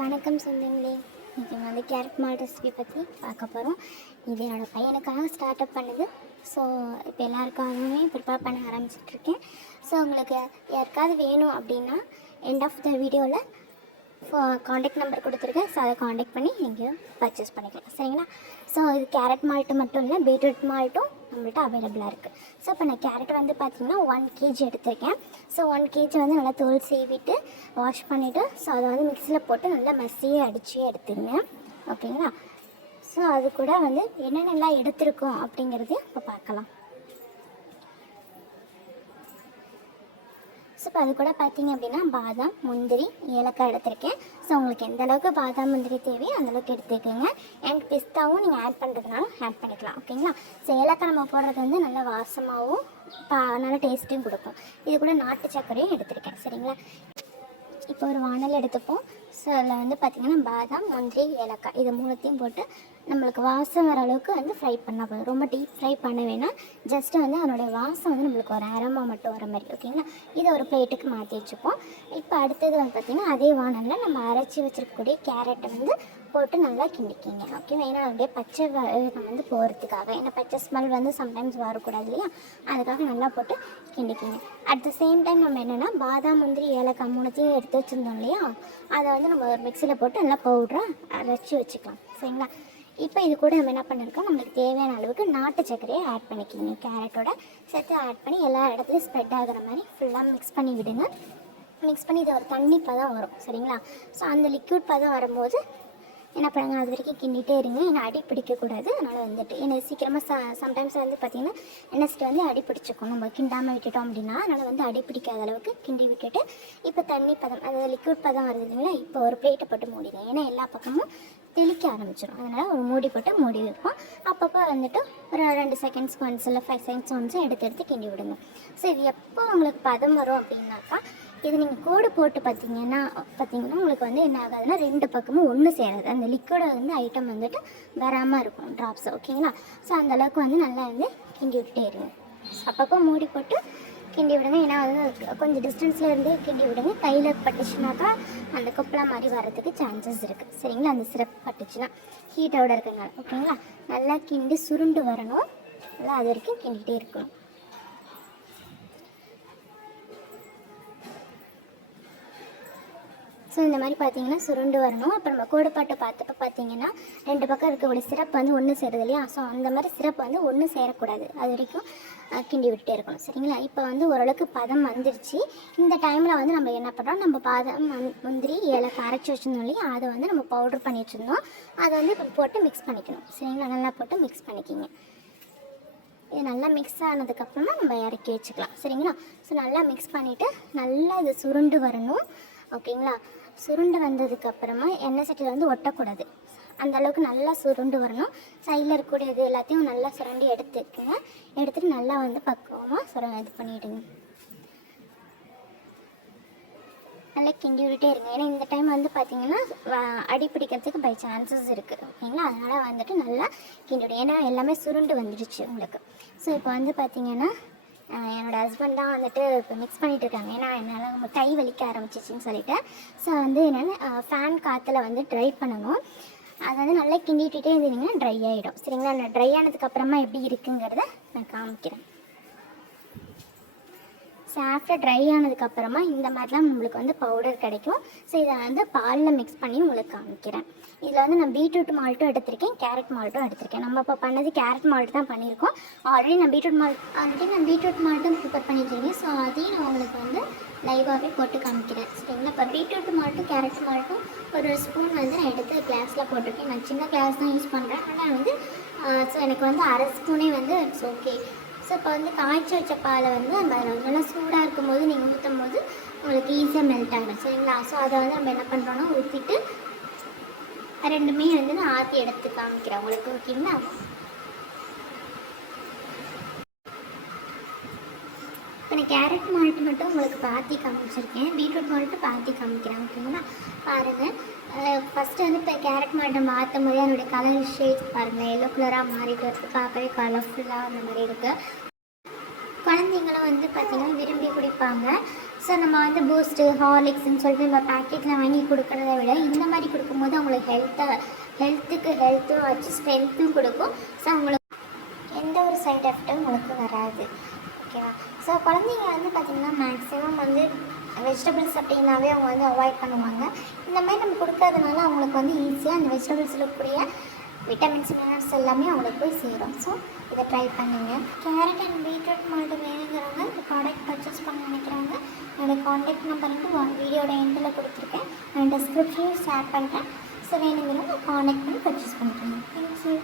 வணக்கம் சொந்தங்களே. இன்றைக்கி வந்து கேரட் மால் ரெசிபி பற்றி பார்க்க போகிறோம். இது என்னோடய பையனுக்காக ஸ்டார்ட் அப் பண்ணுது. ஸோ இப்போ எல்லாருக்காகவுமே ப்ரிப்பேர் பண்ண ஆரம்பிச்சிட்ருக்கேன். ஸோ உங்களுக்கு யாருக்காவது வேணும் அப்படின்னா எண்ட் ஆஃப் த வீடியோவில் காண்டாக்ட் நம்பர் கொடுத்துருக்கேன். ஸோ அதை காண்டாக்ட் பண்ணி நீங்கள் பர்ச்சேஸ் பண்ணிக்கலாம், சரிங்களா? ஸோ இது கேரட் மால்ட்டு மட்டும் இல்லை, பீட்ரூட் மால்ட்டும் நம்மள்ட்ட அவைலபிளாக இருக்குது. ஸோ இப்போ நான் கேரட் வந்து பார்த்திங்கன்னா 1 kg எடுத்திருக்கேன். ஸோ 1 kg வந்து நல்லா தோல் சீவிட்டு வாஷ் பண்ணிவிட்டு ஸோ அதை வந்து மிக்சியில் போட்டு நல்லா மசியே அடித்து எடுத்துங்க, ஓகேங்களா? ஸோ அது கூட வந்து என்னென்னலாம் எடுத்திருக்கோம் அப்படிங்கிறதையும் இப்போ பார்க்கலாம். ஸோ இப்போ அது கூட பார்த்தீங்க அப்படின்னா பாதாம், முந்திரி, ஏலக்காய் எடுத்திருக்கேன். ஸோ உங்களுக்கு எந்த அளவுக்கு பாதாம் முந்திரி தேவையோ அந்தளவுக்கு எடுத்துக்கோங்க. அண்ட் பிஸ்தாவும் நீங்கள் ஆட் பண்ணுறதுனால ஆட் பண்ணிக்கலாம், ஓகேங்களா? ஸோ ஏலக்காய் நம்ம போடுறது வந்து நல்லா வாசமாகவும் நல்ல டேஸ்ட்டும் கொடுக்கும். இது கூட நாட்டு சர்க்கரையும் எடுத்திருக்கேன், சரிங்களா? இப்போ ஒரு வானல் எடுத்துப்போம். ஸோ அதில் வந்து பார்த்திங்கன்னா பாதாம், முந்திரி, ஏலக்காய் இது மூணுத்தையும் போட்டு நம்மளுக்கு வாசம் வர அளவுக்கு வந்து ஃப்ரை பண்ணால் போதும். ரொம்ப டீப் ஃப்ரை பண்ண வேணாம். ஜஸ்ட்டு வந்து அதனுடைய வாசம் வந்து நம்மளுக்கு ஒரு அரமா மட்டும் வர மாதிரி, ஓகேங்களா? இதை ஒரு பிளேட்டுக்கு மாற்றி வச்சுப்போம். இப்போ அடுத்தது வந்து பார்த்திங்கன்னா அதே வானலில் நம்ம அரைச்சி வச்சுருக்கக்கூடிய கேரட்டை வந்து போட்டு நல்லா கிண்டிக்கிங்க, ஓகேவா? ஏன்னா அப்படியே பச்சை வந்து போகிறதுக்காக, ஏன்னா பச்சை ஸ்மெல் வந்து சம்டைம்ஸ் வரக்கூடாது இல்லையா, அதுக்காக நல்லா போட்டு கிண்டிக்கிங்க. அட் த சேம் டைம் நம்ம என்னென்னா பாதாம், முந்திரி, ஏலக்காய் மூணுத்தையும் எடுத்து வச்சுருந்தோம் இல்லையா, அதை வந்து நம்ம ஒரு மிக்சியில் போட்டு நல்லா பவுடராக அரைச்சி வச்சுக்கலாம், சரிங்களா? இப்போ இது கூட நம்ம என்ன பண்ணியிருக்கோம், நம்மளுக்கு தேவையான அளவுக்கு நாட்டு சர்க்கரையை ஆட் பண்ணிக்கிங்க. கேரட்டோட சேர்த்து ஆட் பண்ணி எல்லா இடத்துலையும் ஸ்ப்ரெட் ஆகிற மாதிரி ஃபுல்லாக மிக்ஸ் பண்ணி விடுங்க. மிக்ஸ் பண்ணி இது ஒரு தண்ணி பதம் வரும், சரிங்களா? ஸோ அந்த லிக்விட் பதம் வரும்போது என்ன பண்ணுங்க, அது வரைக்கும் கிண்டிகிட்டே இருங்க. ஏன்னா அடி பிடிக்கக்கூடாது. அதனால் வந்துட்டு ஏன்னா சீக்கிரமாக சம்டைம்ஸ் வந்து பார்த்திங்கன்னா நெக்ஸ்ட் வந்து அடி பிடிச்சிக்கும் நம்ம கிண்டாமல் விட்டுட்டோம் அப்படின்னா. அதனால் வந்து அடி பிடிக்காத அளவுக்கு கிண்டி விட்டுட்டு இப்போ தண்ணி பதம், அதாவது லிக்விட் பதம் வருது இல்லைங்களா, இப்போ ஒரு பிளேட்டை போட்டு மூடிடுங்க. ஏன்னா எல்லா பக்கமும் தெளிக்க ஆரம்பிச்சிடும். அதனால் ஒரு மூடி போட்டு மூடி வைப்போம். அப்பப்போ வந்துட்டு ஒரு 2 செகண்ட்ஸ்க்கு ஒன்ஸ் இல்லை 5 செகண்ட்ஸ் ஒன்ஸ் எடுத்து கிண்டி விடுங்க. ஸோ இது எப்போ உங்களுக்கு பதம் வரும் அப்படின்னாக்கா, இது நீங்கள் கோடு போட்டு பார்த்தீங்கன்னா உங்களுக்கு வந்து என்ன ஆகாதுன்னா 2 பக்கமும் ஒன்று சேராது. அந்த லிக்விடை வந்து ஐட்டம் வந்துட்டு வராமல் இருக்கும், ட்ராப்ஸ், ஓகேங்களா? ஸோ அந்தளவுக்கு வந்து நல்லா வந்து கிண்டி விட்டுட்டே இருங்க. அப்பப்போ மூடி போட்டு கிண்டி விடுங்க. ஏன்னா வந்து கொஞ்சம் டிஸ்டன்ஸில் இருந்து கிண்டி விடுங்க. கையில் பட்டுச்சுனாக்கா அந்த கொப்பளா மாதிரி வர்றதுக்கு சான்சஸ் இருக்குது, சரிங்களா? அந்த சிரப் பட்டுச்சுன்னா ஹீட்டோட இருக்குங்க, ஓகேங்களா? நல்லா கிண்டி சுருண்டு வரணும். நல்லா அது வரைக்கும் கிண்டிகிட்டே இருக்கணும். ஸோ இந்த மாதிரி பார்த்தீங்கன்னா சுருண்டு வரணும். அப்போ நம்ம கோடுப்பாட்டை பார்த்தப்போ பார்த்தீங்கன்னா 2 பக்கம் இருக்கக்கூடிய சிரப் வந்து ஒன்று சேருது இல்லையா, ஸோ அந்த மாதிரி சிரப் வந்து ஒன்று சேரக்கூடாது. அது வரைக்கும் கிண்டி விட்டுட்டே இருக்கணும், சரிங்களா? இப்போ வந்து ஓரளவுக்கு பதம் வந்துருச்சு. இந்த டைமில் வந்து நம்ம என்ன பண்ணுறோம், நம்ம பாதாம், முந்திரி, ஏலக்காய் அரைச்சி வச்சுருந்தோம் இல்லையா, அதை வந்து நம்ம பவுடர் பண்ணி வச்சுருந்தோம். அதை வந்து இப்போ போட்டு மிக்ஸ் பண்ணிக்கணும், சரிங்களா? நல்லா போட்டு மிக்ஸ் பண்ணிக்கிங்க. இது நல்லா மிக்ஸ் ஆனதுக்கப்புறமா நம்ம இறக்கி வச்சுக்கலாம், சரிங்களா? ஸோ நல்லா மிக்ஸ் பண்ணிவிட்டு நல்லா இது சுருண்டு வரணும், ஓகேங்களா? சுருண்டு வந்ததுக்கப்புறமா எண்ணெய் சட்டியில் வந்து ஒட்டக்கூடாது. அந்தளவுக்கு நல்லா சுருண்டு வரணும். சைடில் இருக்கக்கூடியது எல்லாத்தையும் நல்லா சுரண்டி எடுத்துக்கோங்க. எடுத்துகிட்டு நல்லா வந்து பக்குவமாக இது பண்ணிவிடுங்க. நல்லா கிண்டி விட்டுட்டே இருங்க. ஏன்னா இந்த டைம் வந்து பார்த்திங்கன்னா அடி பிடிக்கிறதுக்கு பை சான்சஸ் இருக்குது, ஓகேங்களா? அதனால் வந்துட்டு நல்லா கிண்டி விடுங்க. ஏன்னா எல்லாமே சுருண்டு வந்துடுச்சு உங்களுக்கு. ஸோ இப்போ வந்து பார்த்திங்கன்னா என்னோடய ஹஸ்பண்ட் தான் வந்துட்டு இப்போ மிக்ஸ் பண்ணிகிட்டு இருக்காங்க. ஏன்னா என்னால் கை வலிக்க ஆரம்பிச்சிச்சின்னு சொல்லிட்டு. ஸோ வந்து என்னென்னா ஃபேன் காற்றுல வந்து ட்ரை பண்ணணும். அதை வந்து நல்லா கிண்டிகிட்டே இருந்தீங்கன்னா ட்ரை ஆகிடும், சரிங்களா? நான் ட்ரை ஆனதுக்கப்புறமா எப்படி இருக்குங்கிறத நான் காமிக்கிறேன். ஸோ ஆஃப்டர் ட்ரை ஆனதுக்கப்புறமா இந்த மாதிரிலாம் உங்களுக்கு வந்து பவுடர் கிடைக்கும். ஸோ இதை வந்து பாலில் மிக்ஸ் பண்ணி உங்களுக்கு காமிக்கிறேன். இதில் வந்து நான் பீட்ரூட் மால்ட்டும் எடுத்திருக்கேன், கேரட் மால்ட்டும் எடுத்திருக்கேன். நம்ம இப்போ பண்ணது கேரட் மால்ட் தான் பண்ணியிருக்கோம். ஆல்ரெடி நான் பீட்ரூட் மால்ட்டும் ப்ரிப்பேர் பண்ணியிருக்கேன். ஸோ அதையும் நான் உங்களுக்கு வந்து லைவாகவே போட்டு காமிக்கிறேன், சரிங்களா? இப்போ பீட்ரூட் மால்ட்டும் கேரட் மால்ட்டும் ஒரு ஸ்பூன் வந்து நான் எடுத்து கிளாஸில் போட்டிருக்கேன். நான் சின்ன கிளாஸ் தான் யூஸ் பண்ணுறேன். ஆனால் வந்து ஸோ எனக்கு வந்து அரை ஸ்பூனே வந்து இட்ஸ் ஓகே. ஸோ இப்போ வந்து காய்ச்சி வச்ச பாலை வந்து நம்ம நல்லா சூடாக இருக்கும்போது நீங்கள் ஊற்றும் போது உங்களுக்கு ஈஸியாக மெல்ட் ஆகிடும், சரிங்களா? ஸோ அதை வந்து நம்ம என்ன பண்ணுறோன்னா ஊற்றிட்டு ரெண்டுமே வந்து நான் ஆற்றி எடுத்து காமிக்கிறேன் உங்களுக்கு, ஓகேங்களா? இப்போ நான் கேரட் மால்ட்டு மட்டும் உங்களுக்கு பாத்தி காமிச்சிருக்கேன், பீட்ரூட் மால்ட்டு பாத்தி காமிக்கிறேன், ஓகேங்களா? பாருங்கள். ஃபஸ்ட்டு வந்து இப்போ கேரட் மால்ட்டை மாற்றும் போது அதனுடைய கலர் ஷேட்ஸ் பாருங்கள், எல்லோ கலராக மாறிட்டு இருக்குது. பார்க்கவே கலர்ஃபுல்லாக அந்த மாதிரி இருக்குது. குழந்தைங்களும் வந்து பார்த்திங்கன்னா விரும்பி குடிப்பாங்க. ஸோ நம்ம வந்து பூஸ்ட்டு ஹார்லிக்ஸ்ன்னு சொல்லிட்டு நம்ம பேக்கெட்டில் வாங்கி கொடுக்குறத விட இந்த மாதிரி கொடுக்கும்போது அவங்களுக்கு ஹெல்த்துக்கு ஹெல்த்தும் வச்சு ஸ்ட்ரென்த்தும் கொடுக்கும். ஸோ அவங்களுக்கு எந்த ஒரு சைட் எஃபெக்டும் உங்களுக்கு வராது. ஓகேவா? ஸோ குழந்தைங்க வந்து பார்த்திங்கன்னா மேக்ஸிமம் வந்து வெஜிடபிள்ஸ் அப்படின்னாவே அவங்க வந்து அவாய்ட் பண்ணுவாங்க. இந்த மாதிரி நம்ம கொடுக்கறதுனால அவங்களுக்கு வந்து ஈஸியாக அந்த வெஜிடபிள்ஸில் இருக்கக்கூடிய விட்டமின்ஸ் மினரல்ஸ் எல்லாமே அவங்களுக்கு போய் சேரும். ஸோ இதை ட்ரை பண்ணுங்க. கேரட் அண்ட் பீட்ரூட் மட்டும் வேணுங்கிறவங்க இந்த ப்ராடக்ட் பர்ச்சேஸ் பண்ண நினைக்கிறாங்க. என்னோடய காண்டாக்ட் நம்பர் வந்து வீடியோட எண்டில் கொடுத்துருக்கேன், நான் டிஸ்கிரிப்ஷனையும் ஷேர் பண்ணுறேன். ஸோ வேணுங்கிறவங்க காண்டாக்ட் பண்ணி பர்ச்சேஸ் பண்ணிக்கலாம். தேங்க்யூ.